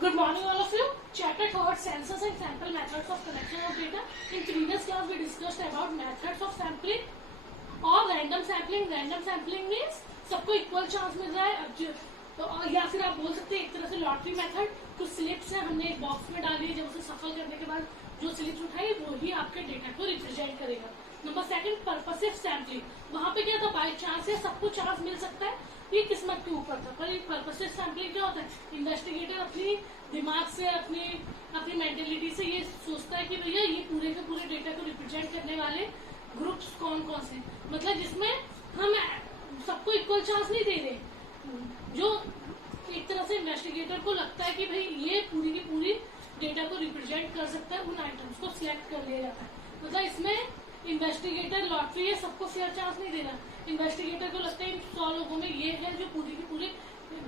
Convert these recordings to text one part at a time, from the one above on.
Good morning all of you. Chapter towards census and sample methods of collection of data. In previous class we discussed about methods of sampling और random sampling. Random sampling means सबको equal chance मिल रहा है तो या फिर आप बोल सकते हैं एक तरह से लॉटरी मेथड. कुछ स्लिप्स है हमने एक बॉक्स में डाली, जब उसे सफल करने के बाद जो स्लिप्स उठाई वो ही आपके डेटा को रिप्रेजेंट करेगा. Number second purposive sampling. वहां पे क्या था, बाई चांस है सबको चांस मिल सकता है, ये किस्मत के ऊपर था. पर पर्पसिव सैम्पलिंग क्या होता है, इन्वेस्टिगेटर अपनी दिमाग से अपनी मेंटेलिटी से ये सोचता है कि भैया ये पूरे के पूरे डेटा को रिप्रेजेंट करने वाले ग्रुप्स कौन कौन से, मतलब जिसमें हम सबको इक्वल चांस नहीं दे रहे, जो एक तरह से इन्वेस्टिगेटर को लगता है कि भाई ये पूरी की पूरी डेटा को रिप्रेजेंट कर सकता है, उन आइटम्स को सिलेक्ट कर लिया जाता है. मतलब इसमें इन्वेस्टिगेटर लॉटरी है, सबको फेयर चांस नहीं दे रहा. इन्वेस्टिगेटर को लगता है इन 100 लोगों में ये है जो पूरी की पूरी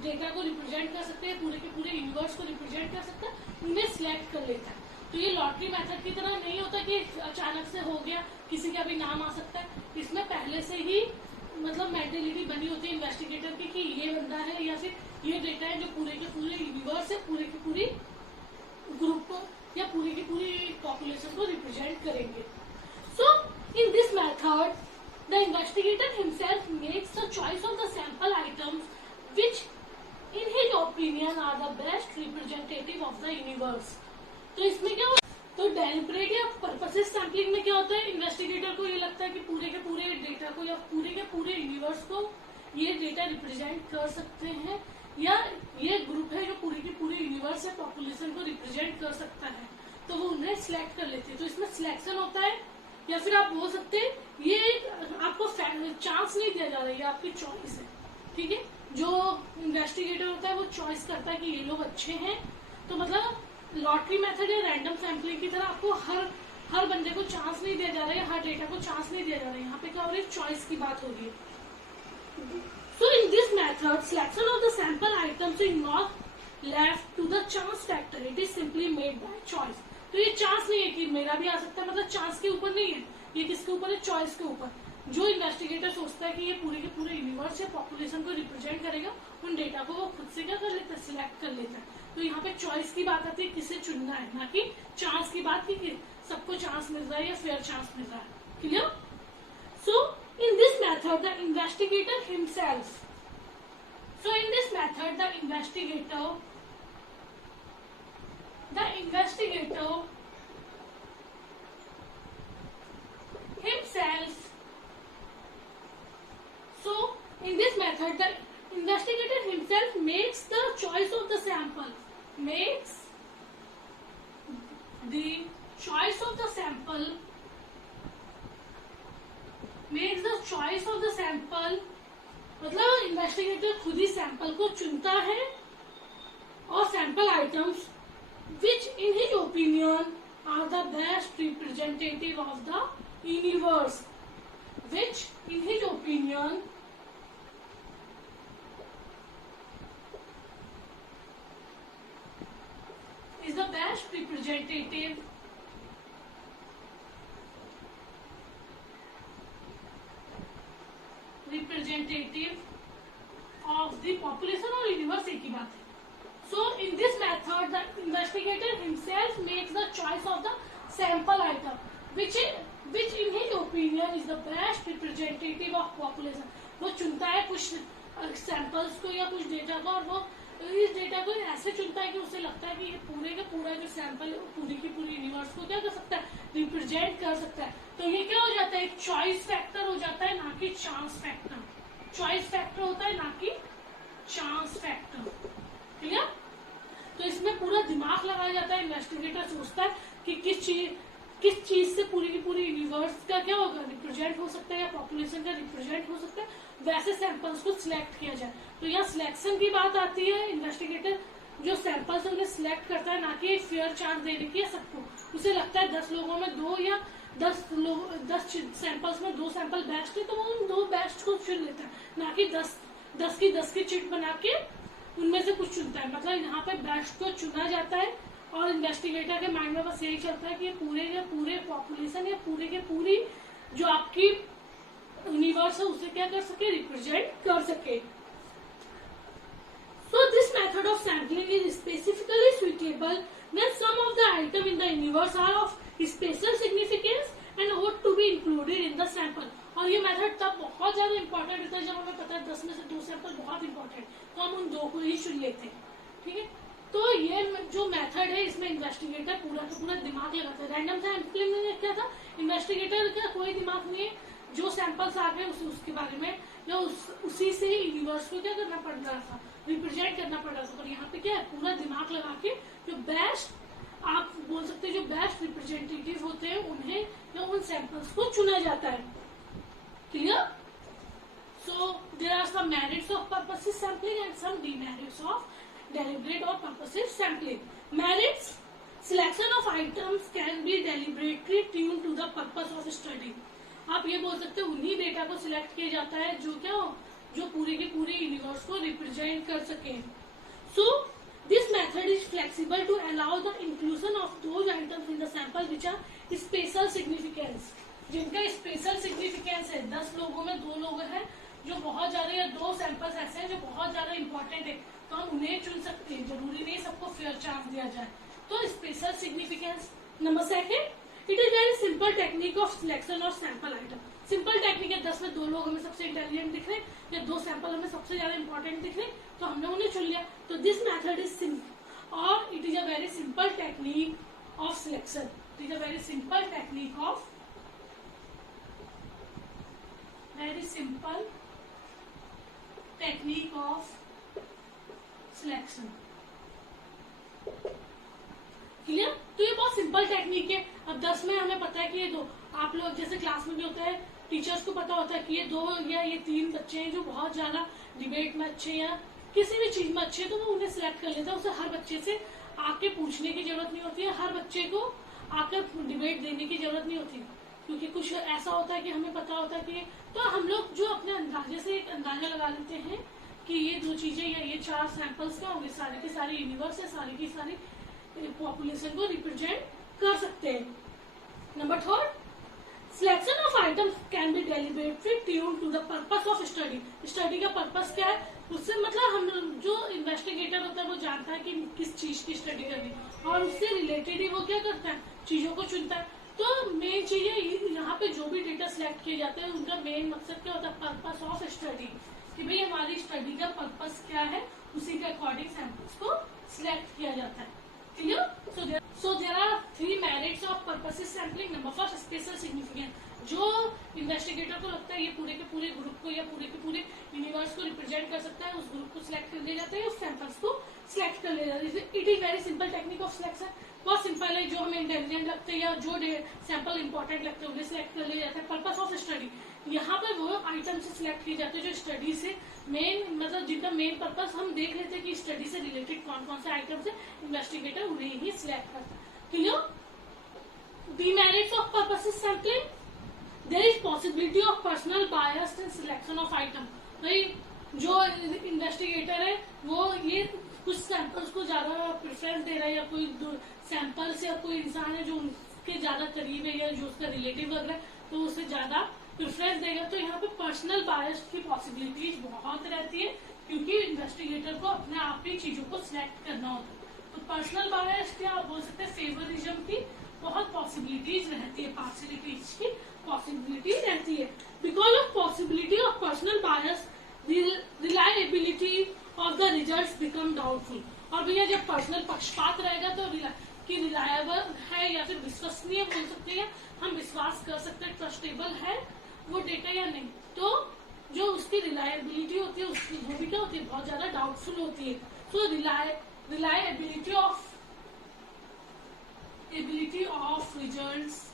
डेटा को रिप्रेजेंट कर सकते हैं, पूरे के पूरे यूनिवर्स को रिप्रेजेंट कर सकता है, उन्हें सिलेक्ट कर लेता है. तो ये लॉटरी मेथड की तरह नहीं होता कि अचानक से हो गया, किसी का भी नाम आ सकता है. इसमें पहले से ही मतलब मेंटेलिटी बनी होती है इन्वेस्टिगेटर की कि ये बंदा है या फिर ये डेटा है जो पूरे के पूरे यूनिवर्स है, पूरे की पूरी ग्रुप को या पूरी की पूरी पॉपुलेशन को रिप्रेजेंट करेंगे. So in this method the investigator himself makes the choice of the sample items which in his opinion are the best representative of the universe. तो इसमें क्या होता है, तो डेलिब्रेट या पर्पसिव सैम्पलिंग में क्या होता है, इन्वेस्टिगेटर को ये लगता है कि पूरे के पूरे डेटा को या पूरे के पूरे यूनिवर्स को ये डेटा रिप्रेजेंट कर सकते हैं, या ये ग्रुप है जो पूरी की पूरी यूनिवर्स है पॉपुलेशन को रिप्रेजेंट कर सकता है, तो वो उन्हें सिलेक्ट कर लेते हैं. तो इसमें सिलेक्शन होता है, या फिर आप बोल सकते हैं ये आपको चांस नहीं दिया जा रहा है, ये आपकी चॉइस है. ठीक है, जो इन्वेस्टिगेटर होता है वो चॉइस करता है कि ये लोग अच्छे हैं. तो मतलब लॉटरी मेथड या रैंडम सैम्पलिंग की तरह आपको हर बंदे को चांस नहीं दिया जा रहा है, हर डेटा को चांस नहीं दिया जा रहा है. यहाँ पे क्या हो रही है, चॉइस की बात हो रही है. So in this method, selection of the sample items is not left to the chance factor. It is simply made by choice. तो ये चांस नहीं है कि मेरा भी आ सकता है, मतलब चांस के ऊपर नहीं है, ये किसके ऊपर है, चॉइस के ऊपर. जो इन्वेस्टिगेटर सोचता है कि ये पूरे के पूरे यूनिवर्स या पॉपुलेशन को रिप्रेजेंट करेगा, उन डेटा को वो खुद से क्या कर लेता है, सिलेक्ट कर लेता है. तो यहाँ पे चॉइस की बात आती है, किसे चुनना है, ना कि चांस की बात की सबको चांस मिल रहा है या फेयर चांस मिल रहा है. Clear? So in this method the investigator himself makes the choice of the sample makes the choice of the sample मतलब इन्वेस्टिगेटर खुद ही सैंपल को चुनता है और sample items which in his opinion are the best representative of the universe, which in his opinion is the best representative of the population or universe, एक ही बात है. So in this method the investigator himself makes the choice of the sample item which in his opinion is the best representative of population. वो चुनता है कुछ samples को या कुछ डेटा को, और वो इस डेटा को ऐसे चुनता है कि उसे लगता है कि ये पूरे का पूरा जो सैंपल पूरी की पूरी यूनिवर्स को क्या कर सकता है, रिप्रेजेंट कर सकता है. तो ये क्या हो जाता है, एक चॉइस फैक्टर हो जाता है, ना कि चांस फैक्टर. चॉइस फैक्टर होता है, ना कि चांस फैक्टर. क्लियर? तो इसमें पूरा दिमाग लगाया जाता है. इन्वेस्टिगेटर सोचता है कि किस चीज से पूरी की पूरी यूनिवर्स का क्या होगा, रिप्रेजेंट हो सकता है या पॉपुलेशन का रिप्रेजेंट हो सकता है, वैसे सैंपल्स को सिलेक्ट किया जाए. तो यहाँ सिलेक्शन की बात आती है. इन्वेस्टिगेटर जो सैंपल्स उन्हें सिलेक्ट करता है, ना कि फेयर चांस देने की है सबको. उसे लगता है 10 लोगों में 2 या 10 सैंपल्स में 2 सैंपल बेस्ट है, तो वो उन 2 बेस्ट को चुन लेता है, ना कि 10 की चिट बना के उनमें से कुछ चुनता है. मतलब यहाँ पे बेस्ट को चुना जाता है, और इन्वेस्टिगेटर के माइंड में बस यही चलता है कि ये पूरे के पूरे पॉपुलेशन या पूरे के पूरी जो आपकी यूनिवर्स है उसे क्या कर सके, रिप्रेजेंट कर सके. So this method of sampling is specifically reliable, then some of the item in the universe are of special significance and ought to be included in the sample. और ये मेथड तब बहुत ज्यादा इंपॉर्टेंट होता है जब हमें पता है 10 में से 2 सैंपल बहुत इंपॉर्टेंट, तो हम उन 2 को ही चुन लेते हैं, ठीक है। तो ये जो मेथड है इसमें इन्वेस्टिगेटर पूरा का पूरा दिमाग लगाता है। रैंडम सैंपलिंग में क्या था, इन्वेस्टिगेटर का कोई दिमाग नहीं है, जो सैंपल्स आ गए उसके बारे में या उसी से ही यूनिवर्स को क्या करना पड़ रहा था, रिप्रेजेंट करना पड़ रहा था। पर यहाँ पे क्या है, पूरा दिमाग लगा के जो बेस्ट, आप बोल सकते हैं जो बेस्ट रिप्रेजेंटेटिव होते हैं उन्हें या उन सैंपल्स को चुना जाता है। Clear? So there are some merits of purposive sampling and some demerits of deliberate or purposive sampling. Merits: selection of items can be deliberately tuned to the purpose of study. आप ये बोल सकते हो उन्हीं डेटा को select किया जाता है जो क्या हो, जो पूरे के पूरे यूनिवर्स को रिप्रेजेंट कर सके। So this method is flexible to allow the inclusion of those items in the sample which are special significance, जिनका स्पेशल सिग्निफिकेंस है। 10 लोगों में 2 लोग हैं जो बहुत ज्यादा, या 2 सैंपल्स ऐसे हैं जो बहुत ज्यादा इंपॉर्टेंट है, तो हम उन्हें चुन सकते हैं, जरूरी नहीं सबको फेयर चांस दिया जाए। तो special significance. Number second, it is very simple technique of selection of sample item. Simple technique है, 10 में 2 लोग हमें सबसे इंटेलिजेंट दिख रहे या 2 सैंपल हमें सबसे ज्यादा इंपॉर्टेंट दिख रहे, तो हमने उन्हें चुन लिया। तो दिस मेथड इज सिंपल और it is a very simple technique of selection. It is a very simple technique of selection. Clear? तो ये बहुत सिंपल टेक्निक है। अब 10 में हमें पता है कि ये 2, आप लोग जैसे क्लास में भी होता है, टीचर्स को पता होता है कि ये 2 या ये 3 बच्चे हैं जो बहुत ज्यादा डिबेट में अच्छे या किसी भी चीज में अच्छे, तो वो उन्हें सिलेक्ट कर लेता है। उसे हर बच्चे से आके पूछने की जरूरत नहीं होती है, हर बच्चे को आकर डिबेट देने की जरूरत नहीं होती, क्योंकि कुछ ऐसा होता है कि हमें पता होता है कि, तो हम लोग जो अपने अंदाजे से एक अंदाजा लगा लेते हैं कि ये 2 चीजें या ये 4 सैंपल्स क्या होंगे, सारे के सारे यूनिवर्स है, सारी की सारी पॉपुलेशन को रिप्रेजेंट कर सकते हैं। Number third, selection of items can be deliberately tuned to the purpose of study. Study का पर्पस क्या है, उससे मतलब हम जो इन्वेस्टिगेटर होता है वो जानता है कि किस चीज की स्टडी करनी है और उससे रिलेटेड ही वो क्या करता है, चीजों को चुनता है। तो मेन चीज है यहाँ पे जो भी डेटा सिलेक्ट किए जाते हैं उनका मेन मकसद क्या होता है, पर्पस ऑफ स्टडी, कि भाई हमारी स्टडी का पर्पस क्या है, उसी के अकॉर्डिंग सैंपल्स को सिलेक्ट किया जाता है। Clear? So there are 3 merits of purposive sampling. Number first, special significance. जो इन्वेस्टिगेटर को लगता है ये पूरे के पूरे ग्रुप को या पूरे के पूरे यूनिवर्स को रिप्रेजेंट कर सकता है, उस ग्रुप को सिलेक्ट कर लिया जाता है, उस सैंपल्स को सिलेक्ट कर लिया जाता है। It is very simple technique of selection. बहुत सिंपल है, जो हमें इंटेलिजेंट लगते हैं या जो सैंपल इंपॉर्टेंट लगते हैं उन्हें सिलेक्ट कर लिया जाता है। पर्पस ऑफ स्टडी, यहाँ पर वो आइटम से सिलेक्ट किए जाते हैं जो स्टडी से मेन, मतलब जिनका मेन पर्पस हम देख लेते हैं कि स्टडी से रिलेटेड कौन कौन से आइटम्स है, इन्वेस्टिगेटर उन्हें ही सिलेक्ट करता है। Clear? Demerits of purposive sampling, there is possibility of personal bias in selection of item. भाई जो इन्वेस्टिगेटर है वो ये कुछ सैंपल्स को ज्यादा प्रेफरेंस दे रहा है, या कोई सैंपल्स या कोई इंसान है जो उनके ज्यादा करीब है या जो उसका रिलेटिव लग रहा है तो उसे ज्यादा प्रेफरेंस देगा, तो यहाँ पे पर्सनल बायस की पॉसिबिलिटीज बहुत रहती है, क्योंकि इन्वेस्टिगेटर को अपने आप ही चीजों को सिलेक्ट करना होता है। तो पर्सनल बायस क्या आप बोल सकते हैं, फेवरिज्म की बहुत पॉसिबिलिटीज रहती है, पार्शियलिटीज की पॉसिबिलिटी रहती है। Because of possibility of personal bias, reliability of the results become doubtful. और भैया जब पर्सनल पक्षपात रहेगा तो कि रिलायबल है या फिर विश्वसनीय बोल सकते हैं, हम विश्वास कर सकते हैं, ट्रस्टेबल है वो डेटा या नहीं, तो जो उसकी रिलायबिलिटी होती है उसकी वो भी क्या होती है, बहुत ज्यादा डाउटफुल होती है। So reliability of results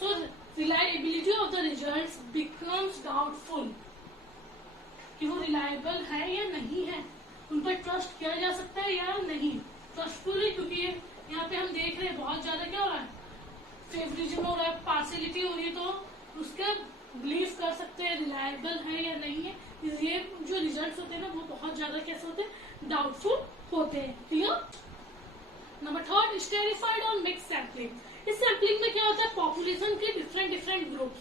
so reliability of the results becomes doubtful, कि वो रिलायबल है या नहीं है, उन पर ट्रस्ट किया जा सकता है या नहीं, ट्रस्टफुल, क्योंकि यहाँ पे हम देख रहे हैं बहुत ज्यादा क्या हो रहा है, फेवरिज्म हो रहा है, पार्शियलिटी हो रही है, तो उसका बिलीव कर सकते हैं रिलायबल है या नहीं है। इसलिए जो रिजल्ट्स होते हैं ना वो बहुत ज्यादा कैसे होते हैं, डाउटफुल होते हैं। क्लियर? नंबर थर्ड, स्टेरिफाइड और मिक्स सैम्पलिंग। इस सैम्पलिंग में क्या होता है, पॉपुलेशन के different groups,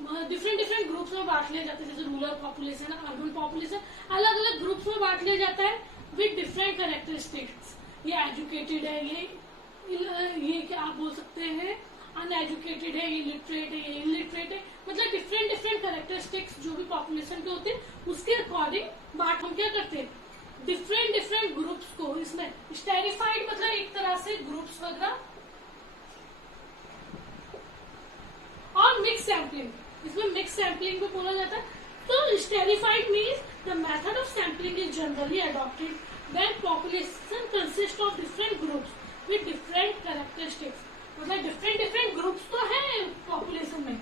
different different groups में बांट लिया जाता है, जैसे रूरल पॉपुलेशन, अर्बन पॉपुलेशन, अलग अलग ग्रुप्स में बांट लिया जाता है विद डिफरेंट कैरेक्टरिस्टिक्स। ये एजुकेटेड है, ये क्या आप बोल सकते हैं अनएजुकेटेड है, ये लिटरेट है, ये इलिटरेट है, मतलब डिफरेंट डिफरेंट कैरेक्टरिस्टिक्स जो भी पॉपुलेशन के होते हैं उसके अकॉर्डिंग बांट हम क्या करते हैं डिफरेंट डिफरेंट ग्रुप्स को। इसमें स्टेरिफाइड मतलब एक तरह से ग्रुप्स वगैरह, और मिक्स सैम्पलिंग, इसमें मिक्स सैम्पलिंग भी बोला जाता है। तो esterified means the method of sampling is generally adopted when population consist of different groups with different characteristics. मतलब डिफरेंट डिफरेंट ग्रुप्स तो है पॉपुलेशन में,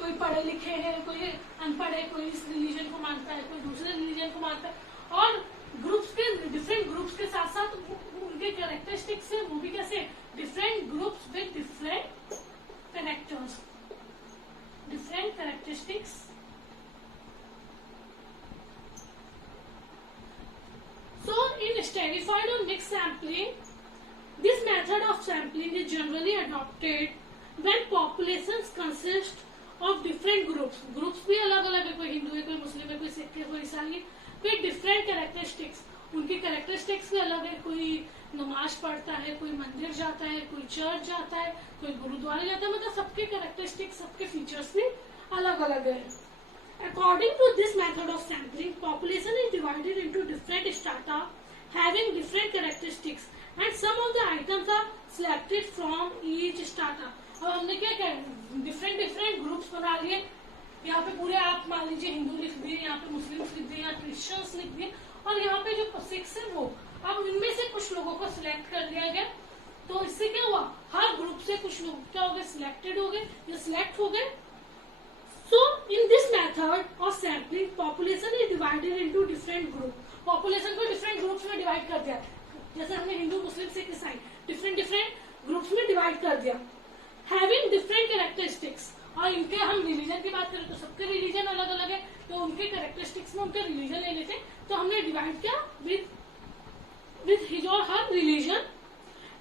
कोई पढ़े लिखे है, कोई अनपढ़ है, कोई इस रिलीजन को मानता है, कोई दूसरे रिलीजन को मानता है, और ग्रुप्स के डिफरेंट ग्रुप्स के साथ साथ उनके कैरेक्टरिस्टिक्स है वो भी कैसे different groups with different characters, different characteristics. So in stratified or mixed sampling, this method of sampling is generally adopted when populations consist of different groups. Groups भी अलग अलग है, कोई हिंदू है, कोई मुस्लिम है, कोई सिख है, कोई ईसाई है, फिर डिफरेंट कैरेक्टरिस्टिक्स, उनकी कैरेक्टरिस्टिक्स भी अलग है, कोई नमाज पढ़ता है, कोई मंदिर जाता है, कोई चर्च जाता है, कोई गुरुद्वारे जाता है, मतलब सबके कैरेक्टरिस्टिक्स, सबके फीचर्स भी अलग अलग है। According to this method of sampling, population is divided into different strata having different characteristics and some of the items are selected from each strata. अब हमने क्या किया डिफरेंट डिफरेंट ग्रुप्स बना लिए, यहाँ पे पूरे आप मान लीजिए हिंदू लिख दिए, यहाँ पे मुस्लिम्स लिख दिए, यहाँ क्रिश्चियंस लिख दिए, और यहाँ पे जो सिक्स है वो अब इनमें से कुछ लोगों को सिलेक्ट कर लिया गया। तो इससे क्या हुआ हर ग्रुप से कुछ लोग क्या हो गए सिलेक्टेड हो गए या सिलेक्ट हो गए। So in this method of sampling, population is divided into different groups. Population को different groups में divide कर दिया, जैसे हमने हिंदू मुस्लिम सिख ईसाई different different groups में divide कर दिया, having different characteristics। और इनके हम रिलीजन की बात करें तो सबके रिलीजन अलग अलग है, तो उनके कैरेक्टरिस्टिक्स में उनके रिलीजन लेने थे, तो हमने डिवाइड किया with his or her religion,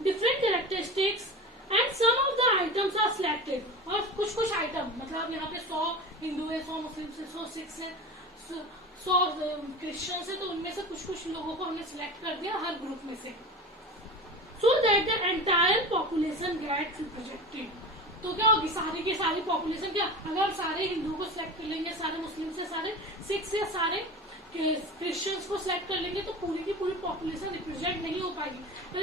different characteristics and some of the items are selected। और कुछ कुछ आइटम मतलब यहाँ पे 100 हिंदू है, 100 मुस्लिम है, 100 सिख है, 100 क्रिश्चियंस है, तो उनमें से कुछ कुछ लोगों को हमने सिलेक्ट कर दिया हर ग्रुप में से, so that the entire population gets represented। तो क्या होगी सारी की सारी पॉपुलेशन, क्या अगर हम सारे हिंदुओं को सिलेक्ट कर लेंगे, सारे मुस्लिम से, सारे सिख से, सारे क्रिश्चियंस को सिलेक्ट कर लेंगे, तो पूरी की पूरी पॉपुलेशन रिप्रेजेंट नहीं हो पाएगी। तो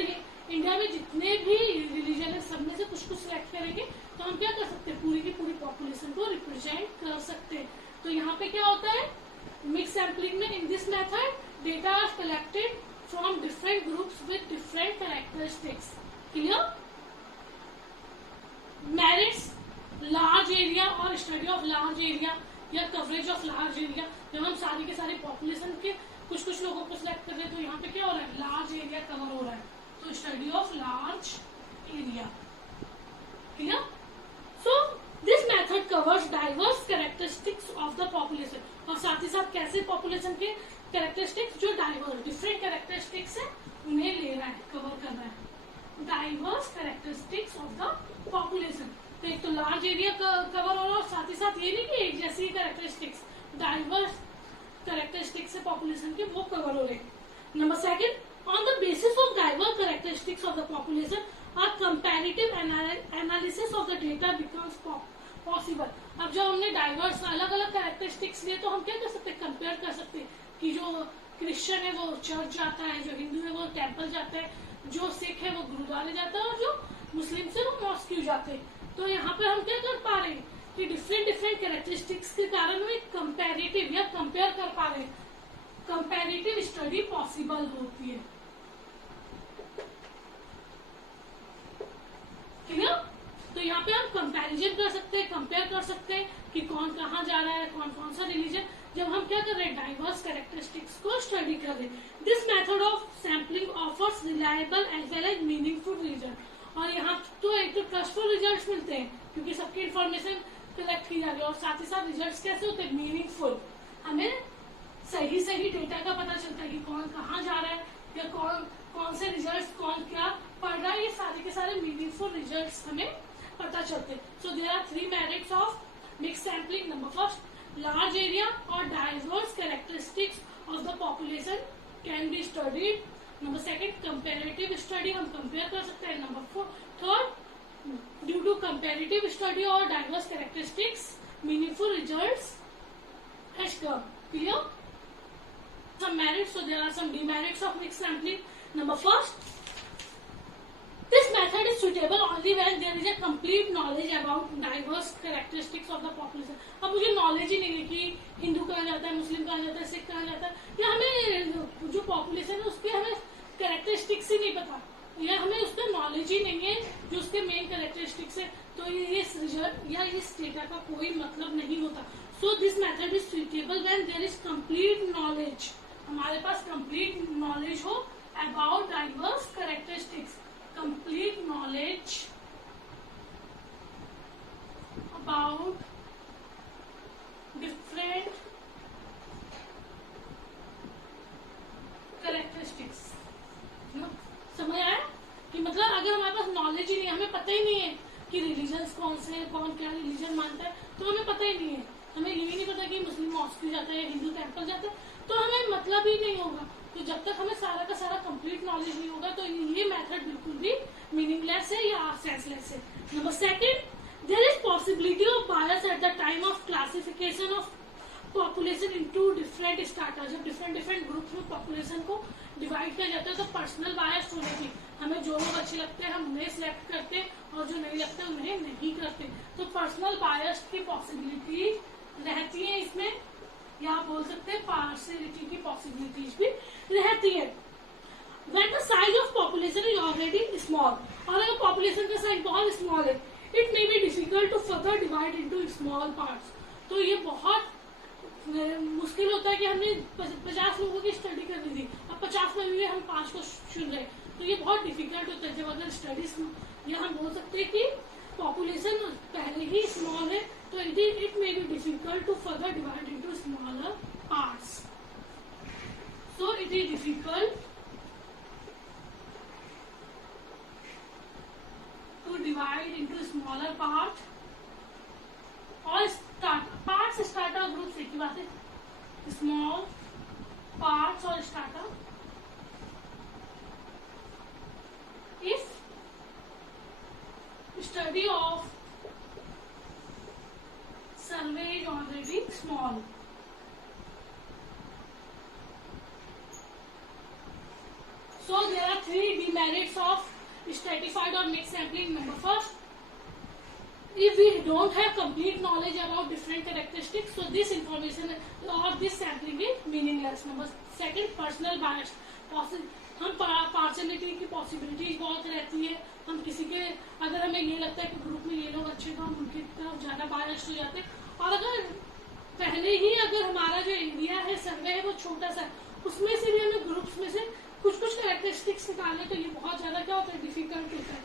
इंडिया में जितने भी रिलीजन है सब में से कुछ कुछ सिलेक्ट करेंगे, तो हम क्या कर सकते हैं पूरी की पूरी पॉपुलेशन को रिप्रेजेंट कर सकते हैं। तो यहाँ पे क्या होता है मिक्स सैम्पलिंग में, in this method data are collected from different groups with different characteristics. Clear? Merits large area और स्टडी ऑफ लार्ज एरिया या कवरेज ऑफ लार्ज एरिया। जब हम सारी के सारे पॉपुलेशन के कुछ कुछ लोगों को सिलेक्ट कर रहे हैं, तो यहाँ पे क्या हो रहा है लार्ज एरिया कवर हो रहा है, तो study of large area. Clear? So this method covers diverse characteristics of the population, और साथ ही साथ कैसे पॉपुलेशन के कैरेक्टरिस्टिक्स जो डाइवर्स डिफरेंट कैरेक्टरिस्टिक्स है उन्हें ले रहा है, कवर कर रहा है। Diverse characteristics of the population, तो एक तो लार्ज एरिया कवर हो रहा है, और साथ ही साथ ये नहीं कि एक जैसी कैरेक्टरिस्टिक्स, डाइवर्स कैरेक्टरिस्टिक्स है पॉपुलेशन के वो कवर हो रहे। Number second, on the basis of diverse characteristics of the population, a comparative analysis of the data becomes possible। अब जब हमने डाइवर्स अलग अलग कैरेक्टरिस्टिक्स लिए, तो हम क्या कर सकते हैं कंपेयर कर सकते हैं कि जो क्रिश्चियन है वो चर्च जाता है, जो हिंदू है वो टेम्पल जाता है, जो सिख है वो गुरुद्वारे जाता है, और जो मुस्लिम से वो मॉस्क जाते हैं। तो यहाँ पे हम क्या कर पा रहे हैं कि डिफरेंट डिफरेंट कैरेक्टरिस्टिक्स के कारण हम एक कंपेरेटिव या कंपेयर कर पा रहे हैं, कंपेरेटिव स्टडी पॉसिबल होती है। क्लियर? तो यहाँ पे हम कंपैरिजन कर सकते हैं, कंपेयर कर सकते हैं कि कौन कहाँ जा रहा है, कौन कौन सा रिलीजन, जब हम क्या कर रहे हैं डाइवर्स कैरेक्टरिस्टिक्स को स्टडी कर रहे हैं। This method of sampling offers reliable as well as meaningful result. और यहाँ तो एक तो ट्रस्टफुल रिजल्ट्स मिलते हैं क्योंकि सबकी इन्फॉर्मेशन कलेक्ट की जा रही है, और साथ ही साथ रिजल्ट्स कैसे होते हैं मीनिंगफुल, हमें सही सही डेटा का पता चलता है कि कौन कहाँ जा रहा है या कौन से रिजल्ट्स कौन क्या पढ़ रहा है, ये सारे के सारे मीनिंगफुल रिजल्ट्स हमें पता चलते हैं। So there are 3 merits of mix study, number second comparative study, हम कंपेयर कर सकते हैं, number third due to comparative study और diverse characteristics meaningful results has come. Clear? Some merits, so there are some demerits of mixed sampling. Number first, this method is suitable only when there is a complete knowledge about diverse characteristics of the population. अब मुझे knowledge ही नहीं है कि हिंदू कहा जाता है, मुस्लिम कहा जाता है, सिख कहा जाता है, या हमें जो पॉपुलेशन है उसके हमें कैरेक्टरिस्टिक्स ही नहीं पता, या हमें उसका नॉलेज ही नहीं है जो उसके मेन कैरेक्टरिस्टिक्स है, तो ये रिजल्ट या इस डेटा का कोई मतलब नहीं होता. So this method is suitable when there is complete knowledge, हमारे पास कंप्लीट नॉलेज हो about diverse characteristics, complete knowledge about different characteristics. समझ आया कि मतलब अगर हमारे पास नॉलेज ही नहीं है, हमें पता ही नहीं है कि रिलीजन कौन से है, कौन क्या रिलीजन मानता है, तो हमें पता ही नहीं है, हमें ये भी नहीं पता कि मुस्लिम मॉस्क जाता है या हिंदू टेम्पल जाता है, तो हमें मतलब ही नहीं होगा. तो जब तक हमें सारा का सारा कंप्लीट नॉलेज नहीं होगा तो ये मेथड बिल्कुल भी मीनिंगलेस है या सेंसलेस है. Number second, there is possibility of bias at the time of classification of population into different strata. जब डिफरेंट डिफरेंट ग्रुप में पॉपुलेशन को डिवाइड किया जाता है तो पर्सनल बायस होने की, हमें जो लोग अच्छे लगते हैं हम उन्हें सिलेक्ट करते हैं और जो नहीं लगते उन्हें नहीं करते. तो पर्सनल बायस की पॉसिबिलिटी रहती है इसमें, या आप बोल सकते हैं पार्शियलिटी की पॉसिबिलिटीज भी रहती है. When the size of population is already small, और अगर पॉपुलेशन का साइज बहुत स्मॉल है, it may be difficult to further divide into small parts. तो ये बहुत मुश्किल होता है कि हमने 50 लोगों की स्टडी करनी थी, अब 50 में भी हम 5 को चुन रहे, तो ये बहुत डिफिकल्ट होता है. जब अगर स्टडीज या हम बोल सकते हैं कि पॉपुलेशन पहले ही स्मॉल है तो it may be difficult to further divide into smaller parts. So it is difficult to divide into smaller part और पार्ट्स स्टार्टर ग्रुप एक ही बात है, स्मॉल पार्ट्स और strata. If study of survey is already small. So there are 3 demerits of stratified or mixed sampling. Number first, if we don't have complete knowledge about different characteristics, so this information or this sampling is meaningless. Number second, personal bias. हम partiality की possibilities बहुत रहती है, हम किसी के अगर हमें ये लगता है कि ग्रुप में ये लोग अच्छे तो हम उनकी तरफ ज्यादा बायस्ड हो जाते हैं, और अगर पहले ही अगर हमारा जो एरिया है सर्वे है वो छोटा सा, उसमें से भी हमें ग्रुप्स में से कुछ कैरेक्टरिस्टिक्स निकालने तो ये बहुत ज्यादा क्या होता है, डिफिकल्ट होता है.